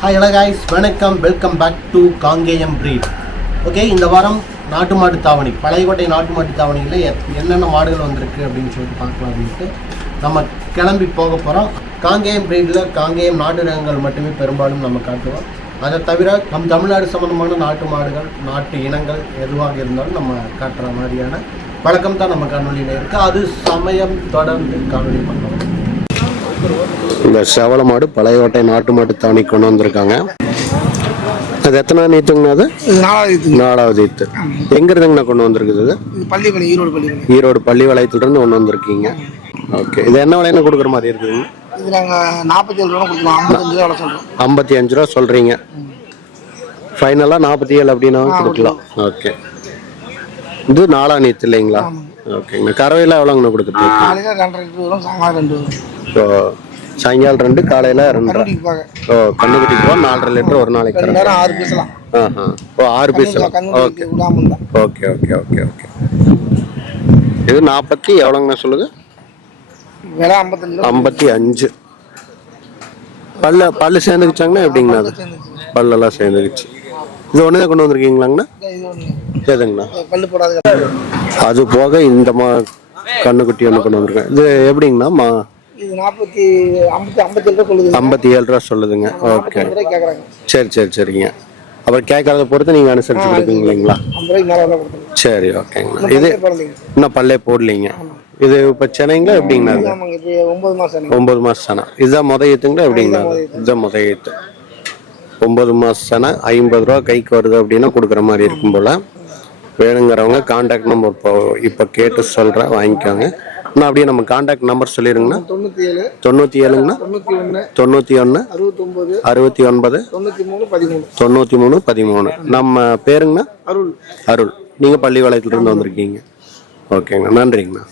Hi hello guys, வணக்கம், welcome back to Kangeyam breed. Okay, இந்த வாரம் நாட்டு மாட்டு தாவணி, பழையகோட்டை நாட்டு மாட்டு தாவணியில் என்னென்ன மாடுகள் வந்திருக்கு அப்படின்னு சொல்லிட்டு பார்க்கலாம் அப்படின்ட்டு நம்ம கிளம்பி போக போகிறோம். காங்கேயம் பிரீடில் காங்கேயம் நாட்டு ரகங்கள் மட்டுமே பெரும்பாலும் நம்ம காட்டுவோம். அதை தவிர நம் தமிழ்நாடு சம்மந்தமான நாட்டு மாடுகள், நாட்டு இனங்கள் எதுவாக இருந்தாலும் நம்ம காட்டுற மாதிரியான வழக்கம் தான் நம்ம காணொலியில் இருக்குது. அது சமயம் தொடர்ந்து காணொலி பண்ணுவோம். இந்த செவல மாடு பழையகோட்டை நாட்டு மாட்டு தாவணி கொண்டு வந்திருக்காங்க. அது எத்தனை நீத்துங்கண்ணா? அது நாலாவது ஈத்து. எங்க இருந்துங்கண்ணா கொண்டு வந்திருக்குது? ஈரோடு பள்ளி வளையத்திலிருந்து கொண்டு வந்திருக்கீங்க. ஓகே, இது என்ன விலைன்னு கொடுக்குற மாதிரி இருக்குதுங்க? 55 ரூபா சொல்றீங்க. ஃபைனலா 47 அப்படின்னா கொடுக்கலாம். ஓகே, இது நாலா நீத்து இல்லைங்களா? ஓகேங்க. கறவையில் எவ்வளோங்கண்ணா கொடுத்துட்டு? சாயங்காலம் 2, காலையில் 2. ஓ, கண்ணுக்குட்டி போக 4.5 லிட்டர் ஒரு நாளைக்கு. 6 piece. Okay okay okay okay okay. இது 40 எவ்வளோங்கண்ணா சொல்லுது? 55. பல்லு சேர்ந்துக்கிச்சாங்கண்ணா எப்படிங்கண்ணா? அது பல்லெல்லாம் சேர்ந்துக்கிச்சு. இது ஒன்று தான் கொண்டு வந்திருக்கீங்களாங்கண்ணா? எதுங்கண்ணா? அது போக இந்த கண்ணுக்குட்டி ஒன்று கொண்டு வந்திருக்கேன். இது எப்படிங்கண்ணா? 57 ரூபா சொல்லுதுங்க. ஓகே, சரி சரி சரிங்க. அப்புறம் கேட்கறத பொறுத்து நீங்கள் அனுசரிச்சு கொடுப்பீங்க இல்லைங்களா? சரி, ஓகேங்கண்ணா. இது இன்னும் பல்லே போடலீங்க. இது இப்போ சென்னைங்களா எப்படிங்கண்ணா? 9 மாதம் செனை. இதுதான் ஈத்துங்களா எப்படிங்கண்ணா? இதுதான் ஈத்து. 9 மாதம் செனை. 50 ரூபா கைக்கு வருது அப்படின்னா கொடுக்குற மாதிரி இருக்கும் போல். வேணுங்கிறவங்க கான்டாக்ட் நம்பர் இப்போ கேட்டு சொல்கிறேன், வாங்கிக்கோங்க. நான் அப்படியே நம்ம கான்டாக்ட் நம்பர் சொல்லிடுங்கண்ணா. 97ங்கண்ணா 91 69 93 13. நம்ம பேருங்கண்ணா? அருள். நீங்கள் பள்ளி வளையத்திலிருந்து வந்திருக்கீங்க. ஓகேங்கண்ணா, நன்றிங்கண்ணா.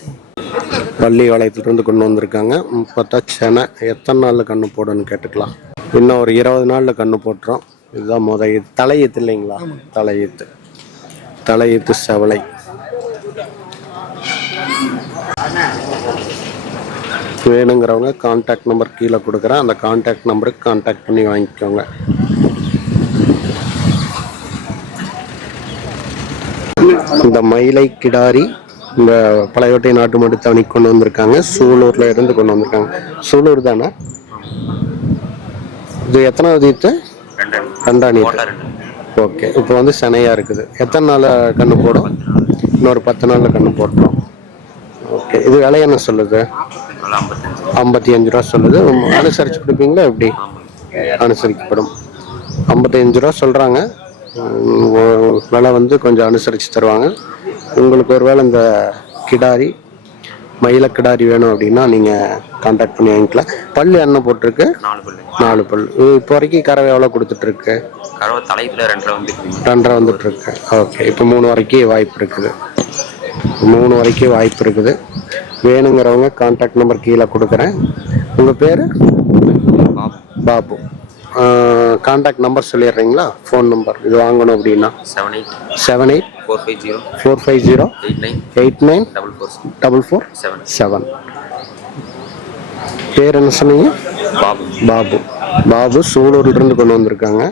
பள்ளி வளையத்திலிருந்து கொண்டு வந்திருக்காங்க. பார்த்தா செனை எத்தனை நாளில் கண்ணு போடுன்னு கேட்டுக்கலாம். இன்னும் ஒரு 20 நாளில் கண்ணு போட்டுறோம். இதுதான் தலையீத்து இல்லைங்களா? தலையீத்து செவலை. வேணுங்கிறவங்க கான்டாக்ட் நம்பர் கீழே கொடுக்குறேன். அந்த கான்டாக்ட் நம்பருக்கு கான்டாக்ட் பண்ணி வாங்கிக்கோங்க. இந்த மயிலை கிடாரி இந்த பழையகோட்டை நாட்டு மாட்டு தாவணி கொண்டு வந்திருக்காங்க. சூலூர்ல இருந்து கொண்டு வந்திருக்காங்க. சூலூர் தானே? இது எத்தனாவது ஈத்து? 2ஆம் ஈத்து. ஓகே, இப்போ வந்து செனையா இருக்குது. எத்தனை நாள் கண்ணு போடும்? இன்னொரு 10 நாளில் கண்ணு போட்டோம். ஓகே, இது விலை என்ன சொல்லுது? 55 ரூபா சொல்லுது. அனுசரிச்சு கொடுப்பீங்களா எப்படி? அனுசரிக்கப்படும். 55 ரூபா சொல்கிறாங்க. விலை வந்து கொஞ்சம் அனுசரித்து தருவாங்க. உங்களுக்கு ஒரு வேளை இந்த கிடாரி மயில கிடாரி வேணும் அப்படின்னா நீங்கள் கான்டாக்ட் பண்ணி வாங்கிக்கலாம். பல் என்ன போட்டிருக்கு? 4 பல். இப்போ வரைக்கும் கறவை எவ்வளோ கொடுத்துட்ருக்கு? 2.5 வந்துட்டு இருக்கு. ஓகே, இப்போ 3 வரைக்கும் வாய்ப்பு இருக்குது. வேணுங்கிறவங்க கான்டாக்ட் நம்பர் கீழே கொடுக்குறேன். உங்கள் பேர்? பாபு. கான்டாக்ட் நம்பர் சொல்லிடுறீங்களா? ஃபோன் நம்பர் இது வாங்கணும் அப்படின்னா 78 450 89 447. பேர் என்ன சொன்னீங்க? பாபு. சூலூர்லேருந்து கொண்டு வந்திருக்காங்க.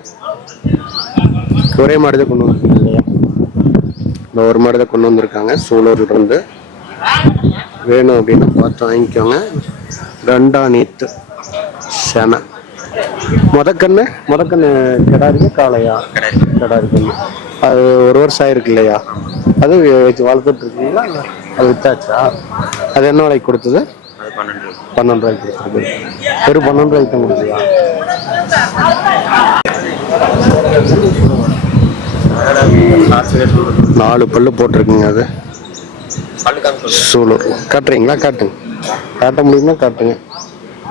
ஒரே மாடு தான் கொண்டு வந்திருக்காங்க இல்லையா? இந்த ஒரு மாடு தான் கொண்டு வந்திருக்காங்க சூலூர்லேருந்து. வேணும் அப்படின்னா பார்த்து வாங்கிக்கோங்க. 2ஆம் ஈத்து செனை. முதக்கண்ணு கிடாரிக்கு காளையா? கிடாரி கண்ணு. அது 1 வருஷம் ஆயிருக்கு இல்லையா? அது வச்சு வளர்த்துட்டு இருக்கீங்களா? அது வித்தாச்சா? அது என்ன விலைக்கு கொடுத்தது? 12 ரூபாய்க்கு கொடுத்துருக்கு. வெறும் 12 ரூபாய்க்கு தான் கொடுத்துதா? நாலு பல்லு போட்டிருக்குங்க. அது சூலூர். காட்டுறீங்களா? காட்ட முடியுமா? காட்டுங்க.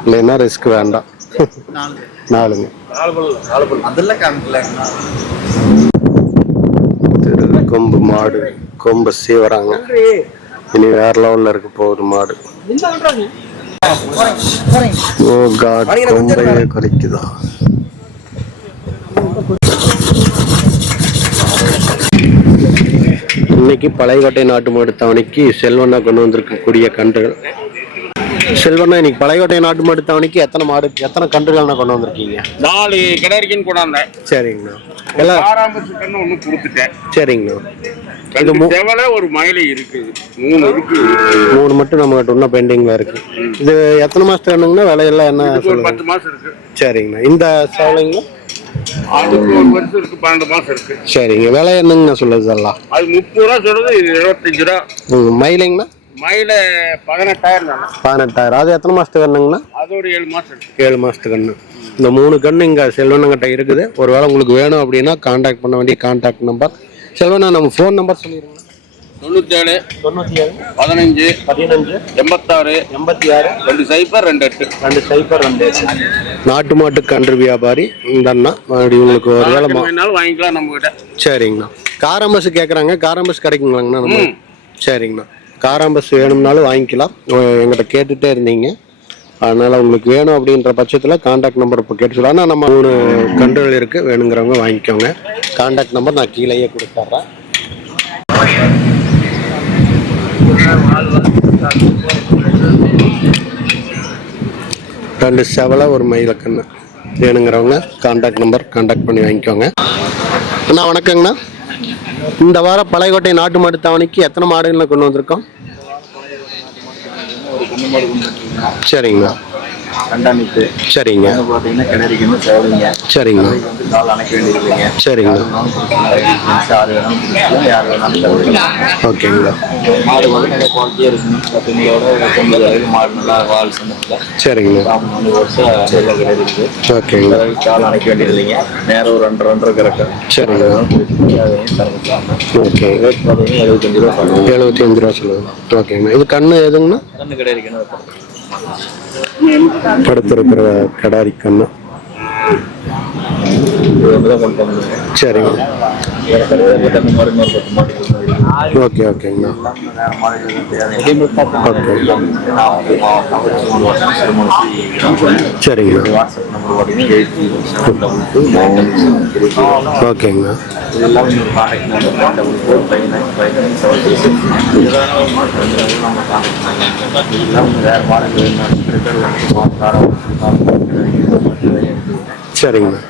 இல்லைன்னா ரிஸ்க் வேண்டாம். 4ங்க. கொம்பு மாடு. கொம்பு சீவராங்க. இனி வேற லெவல்ல இருக்க போகுது மாடு. ஓ காட், கொம்பையே குறைக்குதா? இன்னைக்கு பழையகோட்டை நாட்டு மாட்டு தாவணிக்கு செல்வண்ணா கொண்டு வந்திருக்கக்கூடிய கன்றுகள் செல்வண்ணா, இன்னைக்கு பழையகோட்டை நாட்டு மாட்டு தாவணிக்கு எத்தனை கன்றுகள்னா கொண்டு வந்திருக்கீங்க? 4 கிடாரிக்குன்னு கொண்டாந்தேன். சரிங்கண்ணா. எல்லாம் ஆரம்பிச்சு கண்ணு ஒன்று கொடுத்துட்டேன். சரிங்கண்ணா. இது செவலை ஒரு மயிலை இருக்குது, 3 இருக்கு. 3 மட்டும் நம்ம கிட்ட இன்னும் பெண்டிங்ல இருக்கு. இது எத்தனை மாசத்துக்கு வேணுங்கண்ணா? விலையெல்லாம் என்ன? ஒரு 10 மாசம் இருக்கு. சரிங்கண்ணா. இந்த சேவலைங்களா? அதுக்கு 1 வருஷம் இருக்கு, 12 மாசம் இருக்கு. சரிங்க. விலை என்னங்கண்ணா சொல்லுது எல்லாம்? அது 30 ரூபா சொல்லுது, இது 25 ரூபா. மயிலைங்கண்ணா? மயில 18,000 தானே. 18,000. அது எத்தனை மாசத்துக்கு வேணுங்கண்ணா? அது ஒரு 7 மாசம் இருக்கு. 7 மாசத்துக்கு கண்ணு. இந்த 3 கண்ணு இங்க செல்வண்ணங்கிட்ட இருக்குது. ஒருவேளை உங்களுக்கு வேணும் அப்படின்னா கான்டாக்ட் பண்ண வேண்டிய கான்டாக்ட் நம்பர். செல்வண்ணா, நம்ம ஃபோன் நம்பர் சொல்லிடுங்க. 97 15 86 2028. நாட்டு மாட்டு கன்று வியாபாரி இந்த அண்ணா. உங்களுக்கு ஒரு வேலை வாங்கிக்கலாம் நம்ம கிட்ட. சரிங்கண்ணா. காராம்பஸ் கேட்குறாங்க, காராம்பஸ் கிடைக்குங்களாங்கண்ணா நம்ம? சரிங்கண்ணா. காராம்பஸ் வேணும்னாலும் வாங்கிக்கலாம். எங்கிட்ட கேட்டுகிட்டே இருந்தீங்க, அதனால் உங்களுக்கு வேணும் அப்படின்ற பட்சத்தில் கான்டாக்ட் நம்பர் இப்போ கேட்டு சொல்லலாம். நம்ம 3 கன்றுகள் இருக்குது, வேணுங்கிறவங்க வாங்கிக்கோங்க. கான்டாக்ட் நம்பர் நான் கீழேயே கொடுத்துட்றேன். ரெண்டு செவலை ஒரு மயிலக்கண்ணு வேணுங்கிறவங்க கான்டாக்ட் நம்பர் கான்டாக்ட் பண்ணி வாங்கிக்கோங்க. அண்ணா வணக்கங்கண்ணா. இந்த வாரம் பழையகோட்டை நாட்டு மாட்டு தாவணிக்கு எத்தனை மாடுகளை கொண்டு வந்திருக்கோம்? சரிங்கண்ணா. சரிங்க. சரிங்க. சரிங்க. ஓகேங்களா. சரிங்க. ஓகேங்களா. நேரம் ஒரு 2.5 கரெக்டா. சரிங்க. ஓகே. 75 ரூபா சொல்லுங்க. ஓகேங்கண்ணா. இது கண்ணு எதுங்கண்ணா? கண்ணு கிடையாது, படுத்திருக்கிற கடாரி கண்ணு. சரிங்க. ஓகே ஓகேங்கண்ணா. சரிங்கண்ணா. ஓகேங்கண்ணா. சரிங்கண்ணா.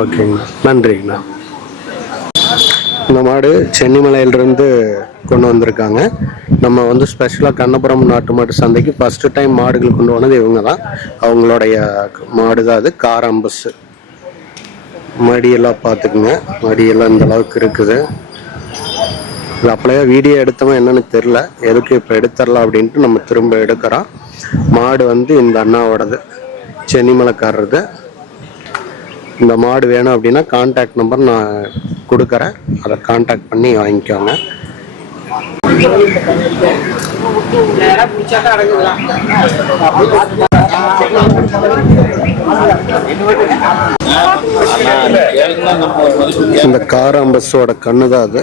ஓகேங்கண்ணா. நன்றிங்கண்ணா. இந்த மாடு சென்னிமலையிலிருந்து கொண்டு வந்திருக்காங்க. நம்ம வந்து ஸ்பெஷலாக கண்ணபுரம் நாட்டு மாட்டு சந்தைக்கு ஃபஸ்ட்டு டைம் மாடுகள் கொண்டு வந்தது இவங்க தான். அவங்களுடைய மாடு தான் அது. காராம்பஸ். மடியெல்லாம் பார்த்துக்குங்க, மடியெல்லாம் இந்த அளவுக்கு இருக்குது. இது அப்படியே வீடியோ எடுத்தவன் என்னன்னு தெரில, எதுக்கு இப்போ எடுத்துடலாம் அப்படின்ட்டு நம்ம திரும்ப எடுக்கிறோம். மாடு வந்து இந்த அண்ணாவோடது, சென்னிமலைக்காரது. இந்த மாடு வேணும் அப்படின்னா கான்டாக்ட் நம்பர் நான் கொடுக்குறேன், அதை கான்டாக்ட் பண்ணி வாங்கிக்கோங்க. இந்த காராம்பஸோட கண்ணு தான் அது.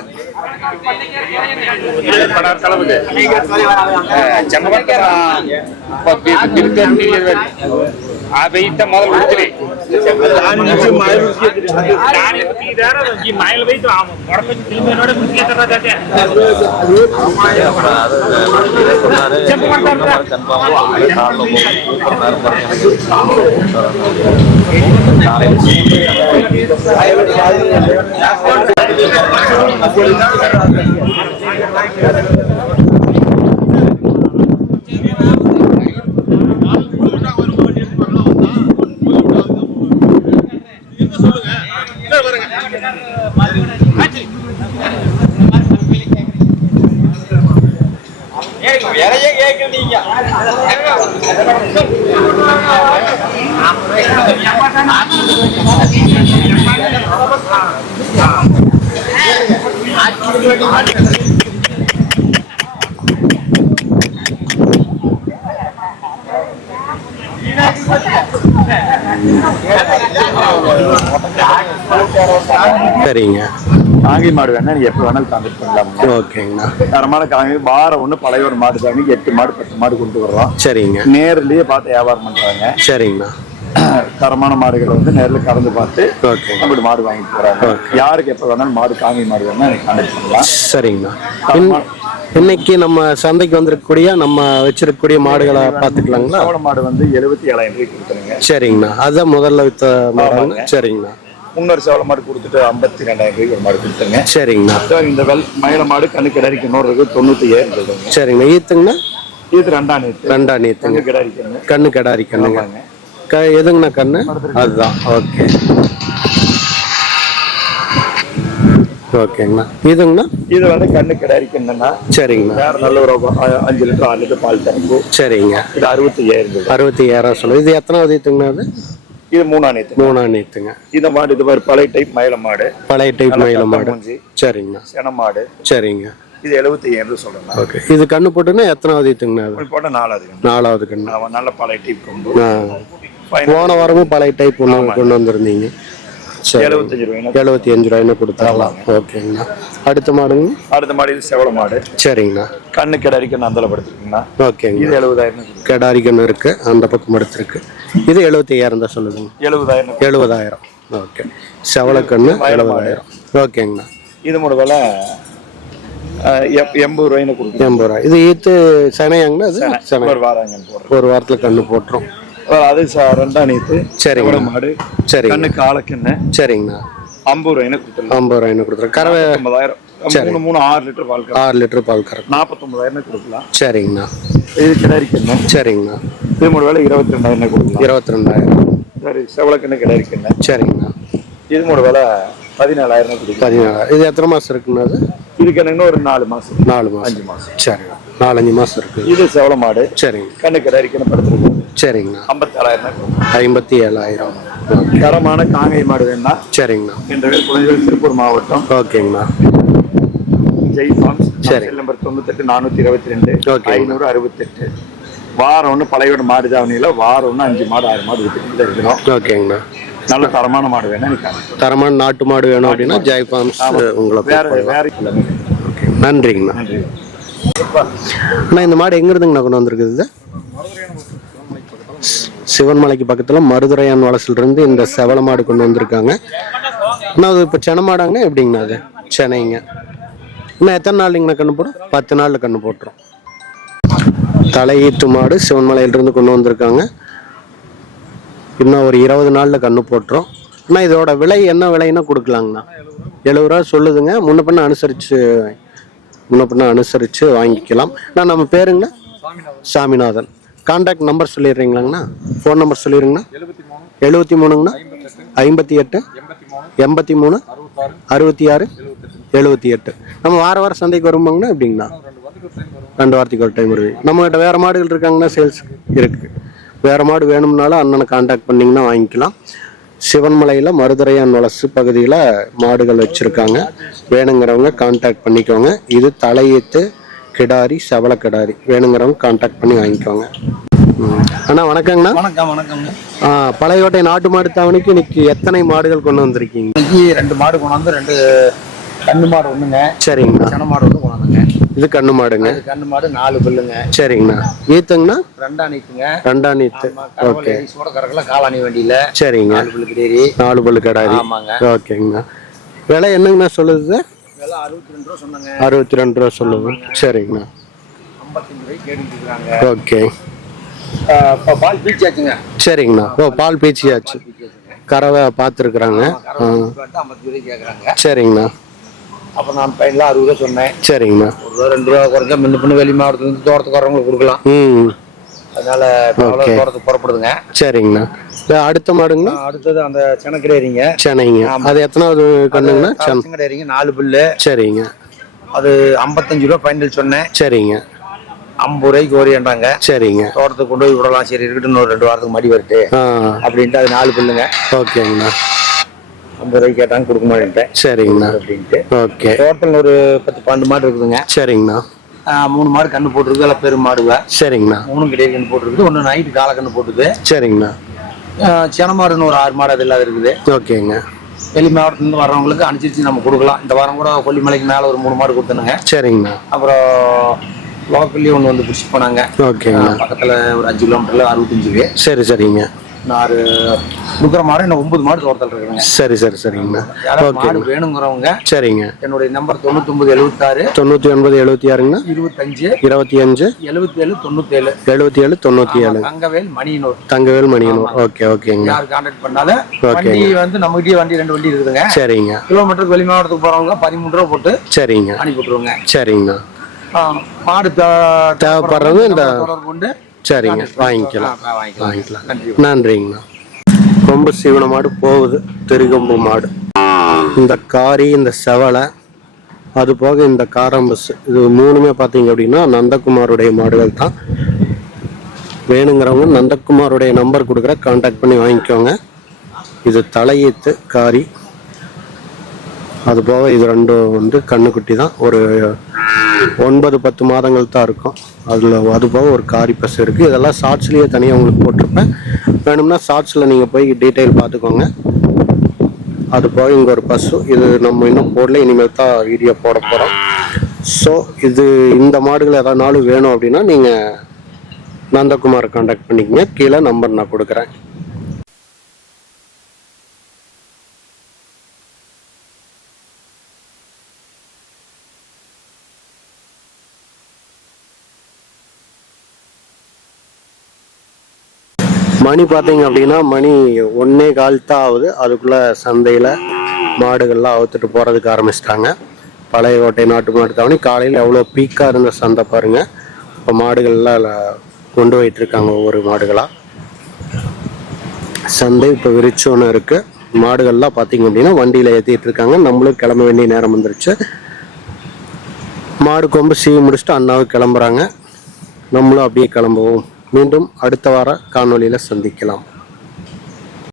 சரிங்க. காங்கி மாடு வேணா நீங்க எப்ப வேணாலும் கான்டாக்ட் பண்ணலாம். ஓகேங்கண்ணா. தரமான காங்கி வாரம் ஒண்ணு பழைய ஒரு மாடு தாங்க 8 மாடு 10 மாடு கொண்டு வர்றோம். சரிங்க. நேர்லயே பார்த்து வியாபாரம் பண்றாங்க. சரிங்கண்ணா. தரமான மாடுகளை வந்து நேர்ல கறந்து பார்த்து நம்ம மாடு வாங்கிட்டு போறாங்க. யாருக்கு எப்ப வேணாலும் மாடு காங்கி மாடு வேணா கான்டாக்ட் பண்ணலாம். சரிங்கண்ணா. இன்னைக்கு நம்ம சந்தைக்கு வந்திருக்கக்கூடிய நம்ம வச்சிருக்கக்கூடிய மாடுகளை பார்த்துக்கலாங்களா? செவல மாடு வந்து 77,000 ரூபாய்க்கு கொடுத்துருங்க. சரிங்கண்ணா, அதுதான் முதல்ல வித்த மாடுங்க. சரிங்கண்ணா. முன்னொரு செவல மாடு கொடுத்துட்டு 52,000 ரூபாய்க்கு ஒரு மாடு கொடுத்துருங்க. சரிங்கண்ணா. இந்த மயில மாடு கண்ணு கிடாரிக்கு இன்னொரு 95,000 சொல்லுங்க. சரிங்கண்ணா. ஈத்துங்கண்ணா? இது ரெண்டா நீத்துங்க. கண்ணு கிடாரி கண்ணுங்க. எதுங்கண்ணா கண்ணு? அதுதான். ஓகே ஓகேங்கண்ணா. இதுங்கண்ணா? இது வந்து கண்ணு கிடாரிக்கு என்னன்னா சரிங்கண்ணா. வேற நல்ல ஒரு 5 லிட்டர் 6 லிட்டர் பால் தரப்பு. சரிங்க. இது 65,000. 65,000 சொல்லுங்க. இது எத்தனாவது ஈத்துங்கண்ணா? அது இது மூணாம் நீத்துங்க. இந்த மாடு இது பழைய டைப் மயில மாடு. பழைய டைப் மயில மாடு. சரிங்கண்ணா. சென மாடு. சரிங்க. இது 75,000 சொல்றேன். ஓகே. இது கண்ணு போட்டுன்னா எத்தனாவது ஈத்துங்கண்ணா? அது போட்டா நாலாவது கண்ணு. நல்ல பழைய டைப் கொண்டு. போன வாரமும் பழைய டைப் கொண்டு வந்திருந்தீங்க. 75 ரூபாய்னு கொடுத்தாலாம். ஓகேங்கண்ணா. அடுத்த மாடுங்க? அடுத்த மாடு இது செவல மாடு. சரிங்கண்ணா. கண்ணு கிடாரிக்கு அந்தல படுத்துருக்குங்கண்ணா. ஓகேங்க. இது 70,000 கிடாரி கண்ணு இருக்கு, அந்த பக்கம் படுத்துருக்கு. இது 75,000 தான் சொல்லுதுங்க. 70,000. ஓகே. செவல கண்ணு 70,000. ஓகேங்கண்ணா. இது மூணு விலை 80 ரூபாய்னு கொடுக்கும். 80 ரூபாய். இது ஈத்து சனையாங்கண்ணா? அது சனை. ஒரு வாரத்துல கண்ணு போட்டுரும். அது ரெண்டா நீத்து. சரிங்க. மாடு. சரி. கண்ணு காலக்கண்ணு. சரிங்கண்ணா. 50 ரூபாய்னு கொடுத்துருங்க. 50 ரூபாய்னு கொடுத்துருங்க. கறவை 50,000. 6 லிட்டர் பால். 6 லிட்டர் பால் கறக்கு. 49,000 கொடுக்கலாம். சரிங்கண்ணா. இது கிடாரி கண்ணு. சரிங்கண்ணா. இது மூணு வேலை 22,000 கொடுக்கலாம். 22,000. சரி. செவல கண்ணு கிடாரி கண்ணு. சரிங்கண்ணா. இது மூணு வேலை 17,000 கொடுக்கலாம். 17,000. இது எத்தனை மாசம் இருக்குண்ணா? அது இதுக்கு என்னங்கன்னா ஒரு 4 மாசம். 5 மாசம். சரிங்க. 4-5 மாசம் இருக்கு. இது செவல மாடு. சரிங்க. கண்ணு கிடாரி கண்ணு படுத்துருக்கு. சரிங்கண்ணா. 57,000. தரமான காங்கை மாடு வேணா? சரிங்கண்ணா. என்ற பேர் குழந்தைகள், திருப்பூர் மாவட்டம். ஓகேங்கண்ணா. ஜெய் ஃபார்ம்ஸ். சரி. நம்பர் 98 422 568. வாரம் ஒன்று பழையோட மாடு தாவணியில் வாரம் ஒன்று 5 மாடு 6 மாடு விட்டுக்கிட்டு இருக்கணும். ஓகேங்கண்ணா. நல்ல தரமான மாடு வேணும். தரமான நாட்டு மாடு வேணும் அப்படின்னா ஜெய் ஃபார்ம்ஸ் உங்களை வேற. ஓகே. நன்றிங்கண்ணா. நன்றி அண்ணா. இந்த மாடு எங்க இருந்துங்கண்ணா கொண்டு வந்திருக்குது? சிவன்மலைக்கு பக்கத்துல மருதுரையான் வலசில இருந்து இந்த செவல மாடு கொண்டு வந்திருக்காங்க. அண்ணா அது இப்போ சென மாடாங்கண்ணா? எப்படிங்கண்ணா அது? சென்னைங்க. இன்னும் எத்தனை நாள்ங்கண்ணா கண்ணு போடும்? 10 நாள்ல கண்ணு போட்டுரும். தலையீத்து மாடு சிவன்மலையிலிருந்து கொண்டு வந்திருக்காங்க. இன்னும் ஒரு 20 நாள்ல கண்ணு போட்டுரும். அண்ணா இதோட விலை என்ன விலைன்னா கொடுக்கலாங்கண்ணா? 70 ரூபா சொல்லுதுங்க. முன்ன பின்ன அனுசரிச்சு வாங்கிக்கலாம். நான் நம்ம பேருங்கண்ணா? சாமிநாதன். கான்டாக்ட் நம்பர் சொல்லிடுறீங்களாங்கண்ணா? ஃபோன் நம்பர் சொல்லிடுங்கண்ணா. 73ங்கண்ணா 58 83 66 78. நம்ம வாரம் சந்தைக்கு வருவாங்கண்ணா? எப்படிங்கண்ணா? 2 வாரத்துக்கு ஒரு டைம் வருவீங்க. நம்மகிட்ட வேற மாடுகள் இருக்காங்கண்ணா? சேல்ஸ் இருக்கு. வேற மாடு வேணும்னாலும் அண்ணனை கான்டாக்ட் பண்ணிங்கன்னா வாங்கிக்கலாம். சிவன்மலையில் மருதுரையான் வலசு பகுதியில் மாடுகள் வச்சுருக்காங்க. வேணுங்கிறவங்க கான்டாக்ட் பண்ணிக்கோங்க. இது தலையீத்து கிடாரி, செவல கிடாரி. வேணுங்கிறவங்க கான்டாக்ட் பண்ணி வாங்கிக்கோங்க. அண்ணா வணக்கங்கண்ணா. வணக்கங்க. பழையோட்டை நாட்டு மாடு தாவணிக்கு இன்னைக்கு எத்தனை மாடுகள் கொண்டு வந்திருக்கீங்க? இன்னைக்கு 2 மாடு கொண்டு வந்து 2 கண்ணு மாடு ஒண்ணுங்க. சரிங்கண்ணா. சென மாடு ஒன்று கொண்டு வந்தங்க. இது கண்ணு மாடுங்க. கண்ணு மாடு 4 பல்லுங்க. சரிங்கண்ணா. ஈத்துங்கண்ணா? ரெண்டா நீத்துங்க. ரெண்டா நீத்து. ஓகே. சோட கறக்கலாம் காலாணி வண்டியில. சரிங்க. 4 பல்லு கிடாரி. 4 பல்லு கிடாரி. ஆமாங்க. ஓகேங்கண்ணா. விலை என்னங்கண்ணா சொல்லுது? விலை 62 ரூபா சொன்னாங்க. 62 ரூபா சொல்லுது. சரிங்கண்ணா. 55 ரூபாய்க்கு கேட்டுட்டு இருக்காங்க. ஓகே. பால் பீச்சாச்சுங்க. சரிங்கண்ணா. பால் பீச்சியாச்சு. கறவை பார்த்துருக்குறாங்க. 50 ரூபாய்க்கு கேட்குறாங்க. சரிங்கண்ணா. அப்போ நான் பையன்லாம் 60 ரூபா சொன்னேன். சரிங்கண்ணா. 1 ரூபா 2 ரூபா குறைஞ்சா முன்ன பின்ன வெளி மாவட்டத்துலேருந்து தோட்டத்துக்கு வரவங்களுக்கு கொடுக்கலாம். அதனால தோட்டத்துக்கு புறப்படுதுங்க. சரிங்கண்ணா. அடுத்த மாடுங்கண்ணா? அடுத்தது அந்த செனக்கிடேரிங்க. சென்னைங்க. அது எத்தனாவது கண்ணுங்கண்ணா? செனக்கிடேரிங்க 4 புல்லு. சரிங்க. அது 55 ரூபா ஃபைனல் சொன்னேன். சரிங்க. 50 ரூபாய்க்கு ஓரியாண்டாங்க. சரிங்க. தோட்டத்துக்கு கொண்டு போய் விடலாம். சரி இருக்கட்டும், இன்னொரு 2 வாரத்துக்கு மடி வருது அப்படின்ட்டு அது 4 புல்லுங்க. ஓகேங்கண்ணா. 50 ரூபாய்க்கு கேட்டாங்க, கொடுக்க மாட்டேன்ட்டேன். சரிங்கண்ணா. அப்படின்ட்டு. ஓகே. தோட்டத்தில் ஒரு 10-12 மாடு இருக்குதுங்க. சரிங்கண்ணா. 3 மாடு கண்ணு போட்டுருக்கு. எல்லாம் பெரும் மாடுவா. சரிங்கண்ணா. 3 கிடையாது கண்ணு போட்டுருக்குது. 1 நைட்டு காலை கண்ணு போட்டுது. சரிங்கண்ணா. சென மாடுன்னு ஒரு 6 மாடு அது இல்லாத இருக்குது. ஓகேங்க. வெளி மாவட்டத்துலேருந்து வர்றவங்களுக்கு அனுசரிச்சு நம்ம கொடுக்கலாம். இந்த வாரம் கூட கொல்லிமலைக்கு மேலே ஒரு 3 மாடு கொடுத்தனுங்க. சரிங்கண்ணா. அப்புறம் லோக்கல்லையும் ஒன்று வந்து பிடிச்சி போனாங்க. ஓகேங்க. பக்கத்தில் ஒரு 5 கிலோமீட்டரில் 65. சரி சரிங்க. நான் கொடுக்குற மாடு இன்னும் 9 மாடு தோட்டத்தில் இருக்குங்க. சரி சரி சரிங்கண்ணா. யாராவது மாடு ஓகேங்க. வேணுங்கிறவங்க சரிங்க. என்னுடைய நம்பர் 9976 9976ங்கண்ணா 25 25 77 97 77 97. தங்கவேல் மணியனூர். தங்கவேல் மணியனூர். ஓகே ஓகேங்கண்ணா. யார் கான்டாக்ட் பண்ணாலும் வண்டி வந்து நம்மகிட்டயே வண்டி 2 வண்டி இருக்குதுங்க. சரிங்க. கிலோமீட்டருக்கு வெளி மாவட்டத்துக்கு போறவங்க 13 ரூபா போட்டு சரிங்க அனுப்பி விட்டுருவோங்க. சரிங்கண்ணா. மாடு தேவைப்படுறது இந்த தொடர்பு கொண்டு சரிங்க வாங்கிக்கலாம். வாங்கிக்கலாம். நன்றிங்கண்ணா. கொம்பு சீவன மாடு போகுது, திருகொம்பு மாடு. இந்த காரி, இந்த செவலை, அது போக இந்த காரம்பஸ், இது 3மே பார்த்தீங்க அப்படின்னா நந்தகுமாருடைய மாடுகள் தான். வேணுங்கிறவங்க நந்தகுமாருடைய நம்பர் கொடுக்குற, கான்டாக்ட் பண்ணி வாங்கிக்கோங்க. இது தலையீத்து காரி, அது போக இது 2 வந்து கண்ணுக்குட்டி தான். ஒரு 9-10 மாதங்கள் தான் இருக்கும். அது போக ஒரு காரி பசு இருக்குது. இதெல்லாம் ஷார்ட்ஸ்லேயே தனியாக உங்களுக்கு போட்டிருப்பேன். வேணும்னா ஷார்ட்ஸில் நீங்கள் போய் டீட்டெயில் பார்த்துக்கோங்க. அது போக இங்கே ஒரு பசு, இது நம்ம இன்னும் போடல, இனிமேல் தான் வீடியோ போட போகிறோம். ஸோ இந்த மாடுகள் எதனாலும் வேணும் அப்படின்னா நீங்கள் நந்தகுமாரை கான்டாக்ட் பண்ணிக்கங்க. கீழே நம்பர் நான் கொடுக்குறேன். மணி பார்த்தீங்க அப்படின்னா மணி 1:15 தான் ஆகுது. அதுக்குள்ளே சந்தையில் மாடுகள்லாம் அவுத்துட்டு போகிறதுக்கு ஆரம்பிச்சிட்டாங்க. பழைய கோட்டை நாட்டு மாட்டு தாவணி காலையில் எவ்வளோ பீக்காக இருந்த சந்தை பாருங்கள். இப்போ மாடுகள்லாம் கொண்டு போயிட்டுருக்காங்க ஒவ்வொரு மாடுகளாக. சந்தை இப்போ விரிச்சோன்னு இருக்குது. மாடுகள்லாம் பார்த்தீங்க அப்படின்னா வண்டியில் ஏற்றிட்டு இருக்காங்க. நம்மளும் கிளம்ப வேண்டிய நேரம் வந்துருச்சு. மாடு கொம்பு சீவி முடிச்சுட்டு அண்ணாவும் கிளம்புறாங்க. நம்மளும் அப்படியே கிளம்புவோம். மீண்டும் அடுத்த வார காணொளியில் சந்திக்கலாம்.